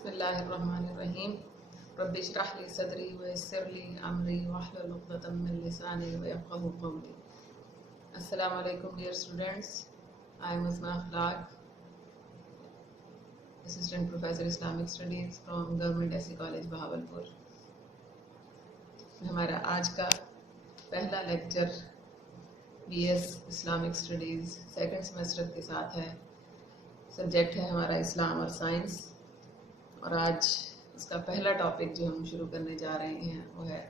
بسم اللہ الرحمن الرحیم رب اشرح لی صدری ویسر لی امری واحلل عقدۃ من لسانی یفقہوا قولی. السلام علیکم dear students. I am Asma Akhlaq, assistant professor Islamic studies from government S C college Bahawalpur. ہمارا آج کا پہلا lecture B S Islamic studies second semester کے ساتھ ہے. سبجیکٹ ہے ہمارا اسلام اور سائنس, اور آج اس کا پہلا ٹاپک جو ہم شروع کرنے جا رہے ہیں وہ ہے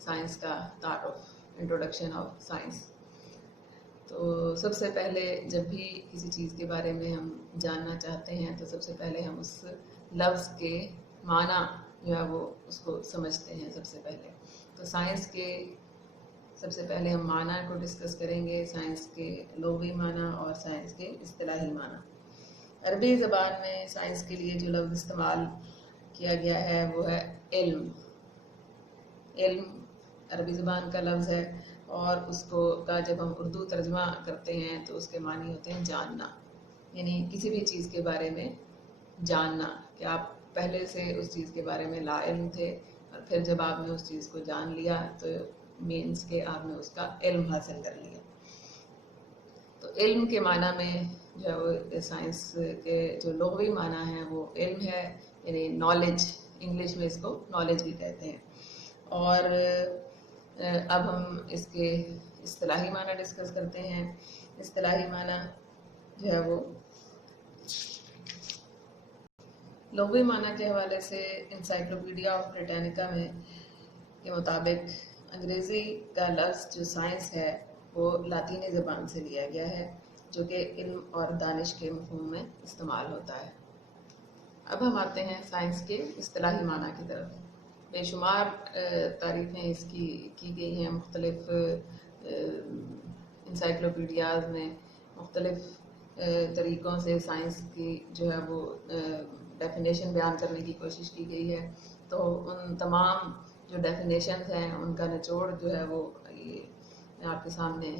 سائنس کا تعارف, انٹروڈکشن آف سائنس. تو سب سے پہلے جب بھی کسی چیز کے بارے میں ہم جاننا چاہتے ہیں تو سب سے پہلے ہم اس لفظ کے معنی جو ہے وہ اس کو سمجھتے ہیں سب سے پہلے. تو سائنس کے سب سے پہلے ہم معنی کو ڈسکس کریں گے, سائنس کے لغوی معنی اور سائنس کے اصطلاحی معنی. عربی زبان میں سائنس کے لیے جو لفظ استعمال کیا گیا ہے وہ ہے علم. علم عربی زبان کا لفظ ہے, اور اس کو کا جب ہم اردو ترجمہ کرتے ہیں تو اس کے معنی ہوتے ہیں جاننا, یعنی کسی بھی چیز کے بارے میں جاننا, کہ آپ پہلے سے اس چیز کے بارے میں لا علم تھے اور پھر جب آپ نے اس چیز کو جان لیا تو مینس کہ آپ نے اس کا علم حاصل کر لیا. تو علم کے معنی میں جو ہے وہ سائنس کے جو لغوی معنی ہیں وہ علم ہے, یعنی نالج. انگلش میں اس کو نالج بھی کہتے ہیں. اور اب ہم اس کے اصطلاحی معنی ڈسکس کرتے ہیں. اصطلاحی معنی جو ہے وہ لغوی معنی کے حوالے سے انسائکلوپیڈیا آف بریٹینیکا میں کے مطابق انگریزی کا لفظ جو سائنس ہے وہ لاطینی زبان سے لیا گیا ہے, جو کہ علم اور دانش کے مفہوم میں استعمال ہوتا ہے. اب ہم آتے ہیں سائنس کے اصطلاحی معنی کی طرف. بے شمار تعریفیں اس کی گئی ہیں مختلف انسائکلوپیڈیاز میں. مختلف طریقوں سے سائنس کی جو ہے وہ ڈیفینیشن بیان کرنے کی کوشش کی گئی ہے. تو ان تمام جو ڈیفینیشنز ہیں ان کا نچوڑ جو ہے وہ میں آپ کے سامنے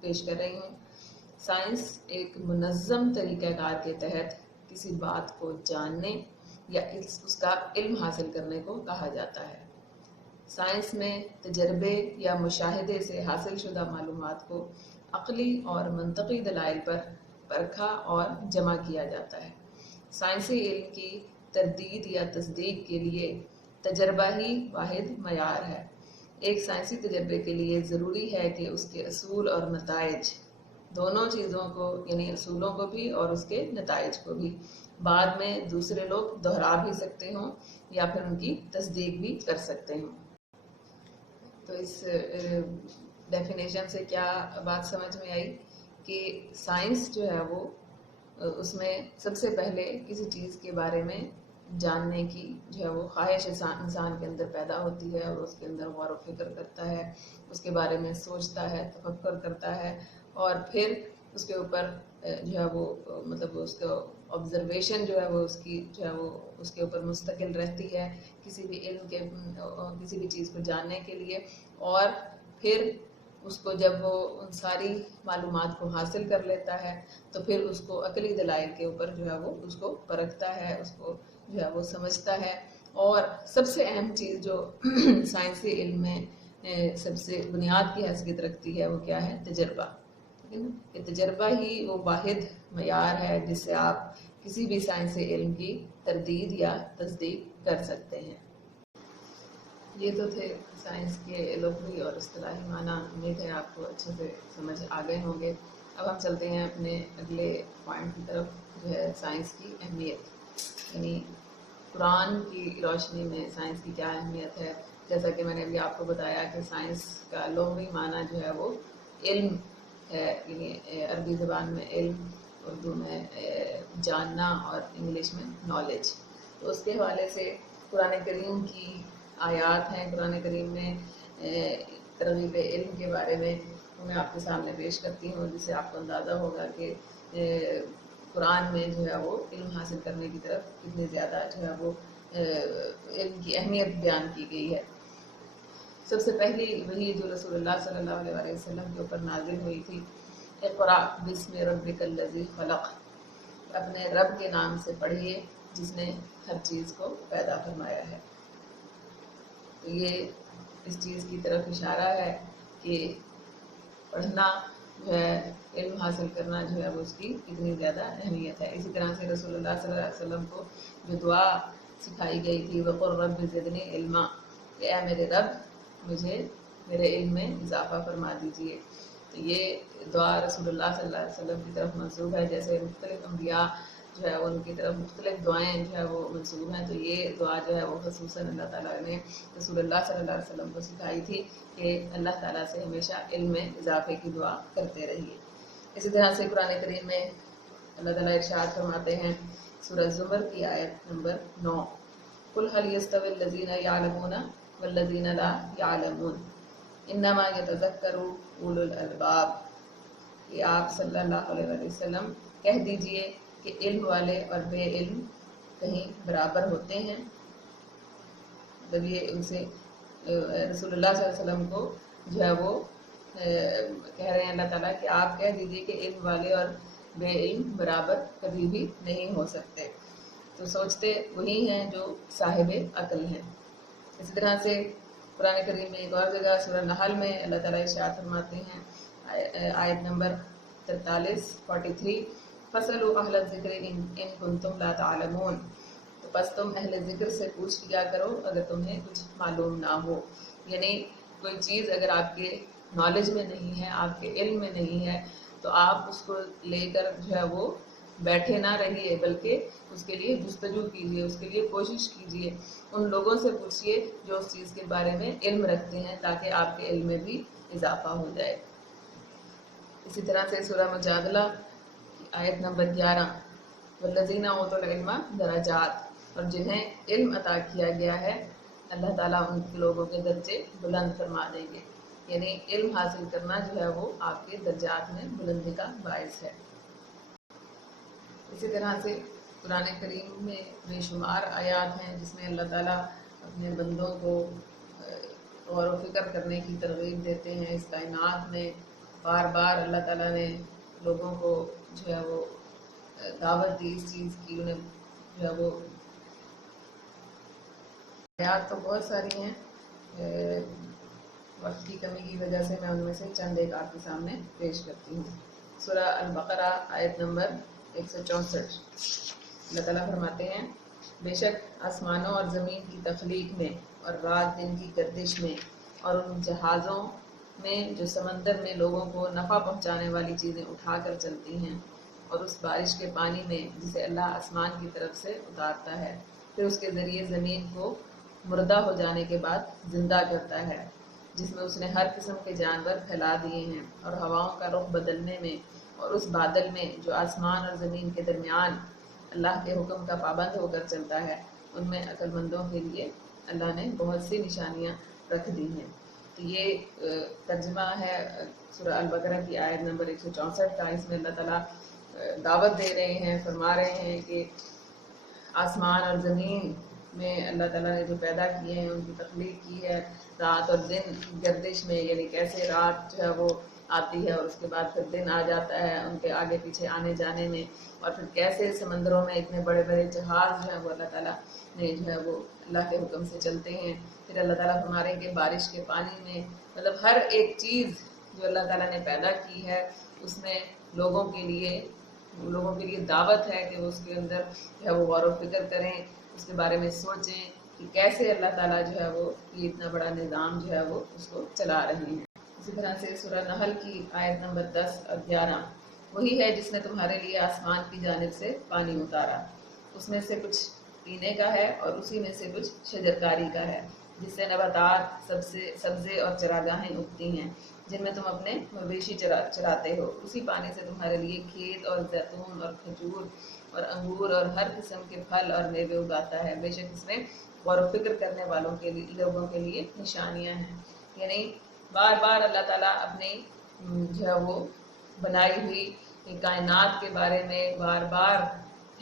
پیش کر رہی ہوں. سائنس ایک منظم طریقہ کار کے تحت کسی بات کو جاننے یا اس کا علم حاصل کرنے کو کہا جاتا ہے. سائنس میں تجربے یا مشاہدے سے حاصل شدہ معلومات کو عقلی اور منطقی دلائل پر پرکھا اور جمع کیا جاتا ہے. سائنسی علم کی تردید یا تصدیق کے لیے تجربہ ہی واحد معیار ہے. ایک سائنسی تجربے کے لیے ضروری ہے کہ اس کے اصول اور نتائج, دونوں چیزوں کو یعنی اصولوں کو بھی اور اس کے نتائج کو بھی, بعد میں دوسرے لوگ دہرا بھی سکتے ہوں یا پھر ان کی تصدیق بھی کر سکتے ہوں. تو اس ڈیفینیشن سے کیا بات سمجھ میں آئی کہ سائنس جو ہے وہ اس میں سب سے پہلے کسی چیز کے بارے میں جاننے کی جو ہے وہ خواہش انسان کے اندر پیدا ہوتی ہے, اور اس کے اندر غور و فکر کرتا ہے, اس کے بارے میں سوچتا ہے, تفکر کرتا ہے, اور پھر اس کے اوپر جو ہے وہ مطلب اس کا آبزرویشن جو ہے وہ اس کی جو ہے وہ اس کے اوپر مستقل رہتی ہے کسی بھی علم کے کسی بھی چیز کو جاننے کے لیے. اور پھر اس کو جب وہ ان ساری معلومات کو حاصل کر لیتا ہے تو پھر اس کو عقلی دلائل کے اوپر جو ہے وہ اس کو پرکھتا ہے, اس کو جو ہے وہ سمجھتا ہے. اور سب سے اہم چیز جو سائنسی علم میں سب سے بنیاد کی حیثیت رکھتی ہے وہ کیا ہے؟ تجربہ. کہ تجربہ ہی وہ واحد معیار ہے جس سے آپ کسی بھی سائنسی علم کی تردید یا تصدیق کر سکتے ہیں. یہ تو تھے سائنس کے لغوی اور اصطلاحی معنی. امید ہے آپ کو اچھے سے سمجھ آ گئے ہوں گے. اب ہم چلتے ہیں اپنے اگلے پوائنٹ کی طرف, جو ہے سائنس کی اہمیت, یعنی قرآن کی روشنی میں سائنس کی کیا اہمیت ہے. جیسا کہ میں نے ابھی آپ کو بتایا کہ سائنس کا لغوی معنی جو ہے وہ علم ہے, یعنی عربی زبان میں علم, اردو میں جاننا, اور انگلش میں نالج. تو اس کے حوالے سے قرآن کریم کی آیات ہیں. قرآن کریم میں ترغیب علم کے بارے میں میں آپ کے سامنے پیش کرتی ہوں, جس سے آپ کو اندازہ ہوگا کہ قرآن میں جو ہے وہ علم حاصل کرنے کی طرف کتنی زیادہ جو ہے وہ علم کی اہمیت بیان کی گئی ہے. سب سے پہلی وحی جو رسول اللہ صلی اللہ علیہ وسلم کے اوپر نازل ہوئی تھی, اقرأ بسم ربک الذی خلق, اپنے رب کے نام سے پڑھیے جس نے ہر چیز کو پیدا فرمایا ہے۔ تو یہ اس چیز کی طرف اشارہ ہے کہ پڑھنا جو ہے، علم حاصل کرنا جو ہے وہ اس کی اتنی زیادہ اہمیت ہے۔ اسی طرح سے رسول اللہ صلی اللہ علیہ وسلم کو جو دعا سکھائی گئی تھی وَقُلْ رَبِّ زِدْنِی عِلْمًا، کہ اے میرے رب مجھے میرے علم میں اضافہ فرما دیجیے۔ تو یہ دعا رسول اللہ صلی اللہ علیہ وسلم کی طرف منسوب ہے، جیسے مختلف انبیاء جو ہے ان کی طرف مختلف دعائیں جو ہے وہ منسوب ہیں، تو یہ دعا جو ہے وہ خصوصاً اللہ تعالیٰ نے رسول اللہ صلی اللہ علیہ وسلم کو سکھائی تھی کہ اللہ تعالیٰ سے ہمیشہ علم میں اضافے کی دعا کرتے رہیے۔ اسی طرح سے قرآن کریم میں اللہ تعالیٰ ارشاد فرماتے ہیں سورہ زمر کی آیت نمبر 9، قُلْ هَلْ يَسْتَوِي الَّذِينَ يَعْلَمُونَ وَالَّذِينَ لَا يَعْلَمُونَ انما يتذکر اولو الالباب، کہ آپ صلی اللہ علیہ وسلم کہہ دیجئے کہ علم والے اور بے علم کہیں برابر ہوتے ہیں۔ مطلب یہ ان سے رسول اللہ صلی اللہ علیہ وسلم کو جو ہے وہ کہہ رہے ہیں اللہ تعالیٰ کہ آپ کہہ دیجئے کہ علم والے اور بے علم برابر کبھی بھی نہیں ہو سکتے، تو سوچتے وہی ہیں جو صاحب عقل ہیں۔ اسی طرح سے قرآن کریم میں ایک اور جگہ سورہ نحل میں اللہ تعالیٰ ارشاد فرماتے ہیں آیت نمبر 43 فَاسْأَلُوا أَهْلَ الذِّكْرِ إِن كُنتُمْ لَا تَعْلَمُونَ، تو پس تم اہل ذکر سے پوچھ لیا کرو اگر تمہیں کچھ معلوم نہ ہو۔ یعنی کوئی چیز اگر آپ کے نالج میں نہیں ہے، آپ کے علم میں نہیں ہے، تو آپ اس کو لے کر جو ہے وہ بیٹھے نہ رہیے، بلکہ اس کے لیے جستجو کیجیے، اس کے لیے کوشش کیجیے، ان لوگوں سے پوچھیے جو اس چیز کے بارے میں علم رکھتے ہیں، تاکہ آپ کے علم میں بھی اضافہ ہو جائے۔ اسی طرح سے سورہ مجادلہ کی آیت نمبر 11، والذین اوتوا العلم درجات، اور جنہیں علم عطا کیا گیا ہے اللہ تعالیٰ ان لوگوں کے درجے بلند فرما دیں گے۔ یعنی علم حاصل کرنا جو ہے وہ آپ کے درجات میں بلندی کا باعث ہے۔ اسی طرح سے قرآن کریم میں بے شمار آیات ہیں جس میں اللہ تعالیٰ اپنے بندوں کو غور و فکر کرنے کی ترغیب دیتے ہیں۔ اس کائنات میں بار بار اللہ تعالیٰ نے لوگوں کو جو ہے وہ دعوت دی اس چیز کی، انہیں جو ہے وہ آیات تو بہت ساری ہیں، وقت کی کمی کی وجہ سے میں ان میں سے چند ایک آپ کے سامنے پیش کرتی ہوں۔ سورہ البقرہ آیت نمبر 164، اللہ تعالیٰ فرماتے ہیں بے شک آسمانوں اور زمین کی تخلیق میں اور رات دن کی گردش میں اور ان جہازوں میں جو سمندر میں لوگوں کو نفع پہنچانے والی چیزیں اٹھا کر چلتی ہیں، اور اس بارش کے پانی میں جسے اللہ آسمان کی طرف سے اتارتا ہے، پھر اس کے ذریعے زمین کو مردہ ہو جانے کے بعد زندہ کرتا ہے، جس میں اس نے ہر قسم کے جانور پھیلا دیے ہیں، اور ہواؤں کا رخ بدلنے میں اور اس بادل میں جو آسمان اور زمین کے درمیان اللہ کے حکم کا پابند ہو کر چلتا ہے، ان میں عقل مندوں کے لیے اللہ نے بہت سی نشانیاں رکھ دی ہیں۔ تو یہ ترجمہ ہے سورہ البقرہ کی آیت نمبر 164 کا۔ اس میں اللہ تعالیٰ دعوت دے رہے ہیں، فرما رہے ہیں کہ آسمان اور زمین میں اللہ تعالیٰ نے جو پیدا کیے ہیں ان کی تخلیق کی ہے، رات اور دن گردش میں، یعنی کیسے رات جو ہے وہ آتی ہے اور اس کے بعد پھر دن آ جاتا ہے ان کے آگے پیچھے آنے جانے میں، اور پھر کیسے سمندروں میں اتنے بڑے بڑے جہاز جو ہیں وہ اللہ تعالیٰ نے جو ہے وہ اللہ کے حکم سے چلتے ہیں۔ پھر اللہ تعالیٰ فرما رہے ہیں کہ بارش کے پانی میں، مطلب ہر ایک چیز جو اللہ تعالیٰ نے پیدا کی ہے اس میں لوگوں کے لیے دعوت ہے کہ وہ اس کے اندر جو ہے وہ غور و فکر کریں، اس کے بارے میں سوچیں کہ کیسے اللہ تعالیٰ جو ہے وہ یہ اتنا بڑا نظام جو ہے وہ اس کو چلا رہے ہیں۔ اسی طرح سے سورہ نحل کی آیت نمبر 10 اور 11، وہی ہے جس نے تمہارے لیے آسمان کی جانب سے پانی اتارا، اس میں سے کچھ پینے کا ہے اور اسی میں سے کچھ شجرکاری کا ہے، جس سے نباتات سبزے اور چراگاہیں اگتی ہیں، جن میں تم اپنے مویشی چراتے ہو۔ اسی پانی سے تمہارے لیے کھیت اور زیتون اور کھجور اور انگور اور ہر قسم کے پھل اور میوے اگاتا ہے، بے شک اس میں غور و فکر کرنے والوں کے لیے لوگوں کے لیے نشانیاں ہیں۔ یعنی بار بار اللہ تعالیٰ اپنی جو ہے وہ بنائی ہوئی کائنات کے بارے میں بار بار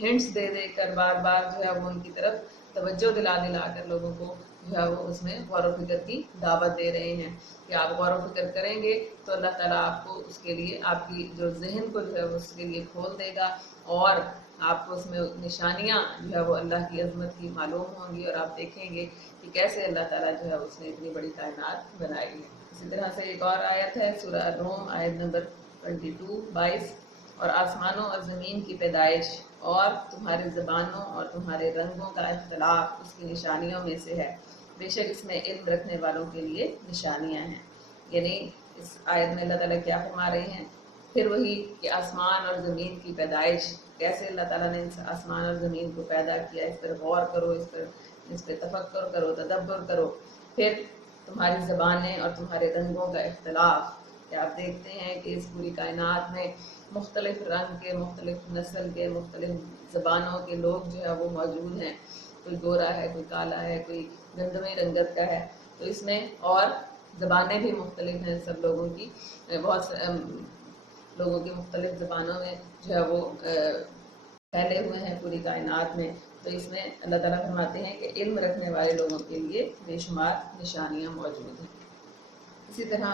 ہنٹس دے دے کر، بار بار جو ہے وہ ان کی طرف توجہ دلا کر لوگوں کو جو ہے وہ اس میں غور و فکر کی دعوت دے رہے ہیں کہ آپ غور و فکر کریں گے تو اللہ تعالیٰ آپ کو اس کے لیے آپ کی جو ذہن کو جو ہے اس کے لیے کھول دے گا، اور آپ کو اس میں نشانیاں جو ہے وہ اللہ کی عظمت کی معلوم ہوں گی، اور آپ دیکھیں گے کہ کیسے اللہ تعالیٰ جو ہے اس نے اتنی بڑی کائنات بنائی ہے۔ اسی طرح سے ایک اور آیت ہے سورہ الروم آیت نمبر 22 اور آسمانوں اور زمین کی پیدائش اور تمہاری زبانوں اور تمہارے رنگوں کا اختلاف اس کی نشانیوں میں سے ہے، بے شک اس میں علم رکھنے والوں کے لیے نشانیاں ہیں۔ یعنی اس آیت میں اللہ تعالیٰ کیا فرما رہے ہیں؟ پھر وہی کہ آسمان اور زمین کی پیدائش، کیسے اللہ تعالیٰ نے آسمان اور زمین کو پیدا کیا، اس پر غور کرو، اس پہ تفکر کرو، تدبر کرو۔ پھر تمہاری زبانیں اور تمہارے رنگوں کا اختلاف، کہ آپ دیکھتے ہیں کہ اس پوری کائنات میں مختلف رنگ کے، مختلف نسل کے، مختلف زبانوں کے لوگ جو ہے وہ موجود ہیں، کوئی گورا ہے، کوئی کالا ہے، کوئی گندمی رنگت کا ہے، تو اس میں اور زبانیں بھی مختلف ہیں سب لوگوں کی، بہت سے لوگوں کی مختلف زبانوں میں جو ہے وہ پھیلے ہوئے ہیں پوری کائنات میں۔ تو اس میں اللہ تعالیٰ فرماتے ہیں کہ علم رکھنے والے لوگوں کے لیے بے شمار نشانیاں موجود ہیں۔ اسی طرح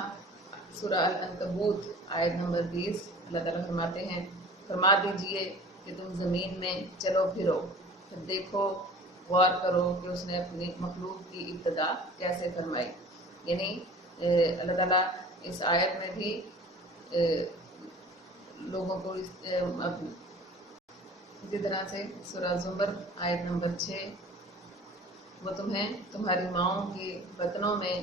سورہ العنکبوت آیت نمبر 20 اللہ تعالیٰ فرماتے ہیں، فرما دیجئے کہ تم زمین میں چلو پھرو، پھر دیکھو، غور کرو کہ اس نے اپنی مخلوق کی ابتدا کیسے فرمائی۔ یعنی اللہ تعالیٰ اس آیت میں بھی لوگوں کو اسی طرح سے سورہ زمر آیت نمبر 6، وہ تمہیں تمہاری ماؤں کے بطنوں میں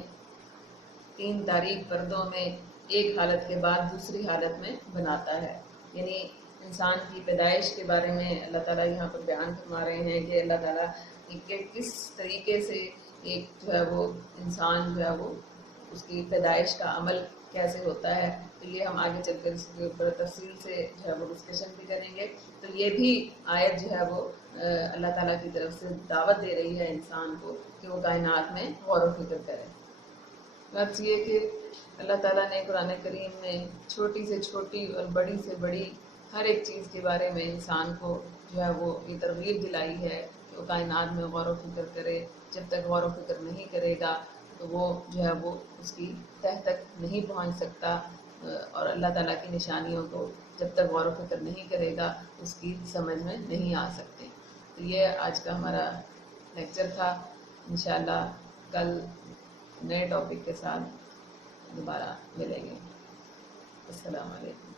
3 تاریک پردوں میں ایک حالت کے بعد دوسری حالت میں بناتا ہے۔ یعنی انسان کی پیدائش کے بارے میں اللہ تعالیٰ یہاں پر بیان فرما رہے ہیں کہ اللہ تعالیٰ کہ کس طریقے سے ایک جو ہے وہ انسان جو ہے وہ اس کی پیدائش کا عمل کیسے ہوتا ہے۔ تو یہ ہم آگے چل کر اس کے اوپر تفصیل سے جو ہے وہ ڈسکشن بھی کریں گے۔ تو یہ بھی آیت جو ہے وہ اللہ تعالیٰ کی طرف سے دعوت دے رہی ہے انسان کو کہ وہ کائنات میں غور و فکر کرے۔ بات یہ کہ اللہ تعالیٰ نے قرآن کریم میں چھوٹی سے چھوٹی اور بڑی سے بڑی ہر ایک چیز کے بارے میں انسان کو جو ہے وہ یہ ترغیب دلائی ہے کہ وہ کائنات میں غور و فکر کرے۔ جب تک غور و فکر نہیں کرے گا تو وہ جو ہے وہ اس کی تہ تک نہیں پہنچ سکتا، اور اللہ تعالیٰ کی نشانیوں کو جب تک غور و فکر نہیں کرے گا اس کی سمجھ میں نہیں آ سکتے۔ تو یہ آج کا ہمارا لیکچر تھا۔ انشاءاللہ کل نئے ٹاپک کے ساتھ دوبارہ ملیں گے۔ السلام علیکم۔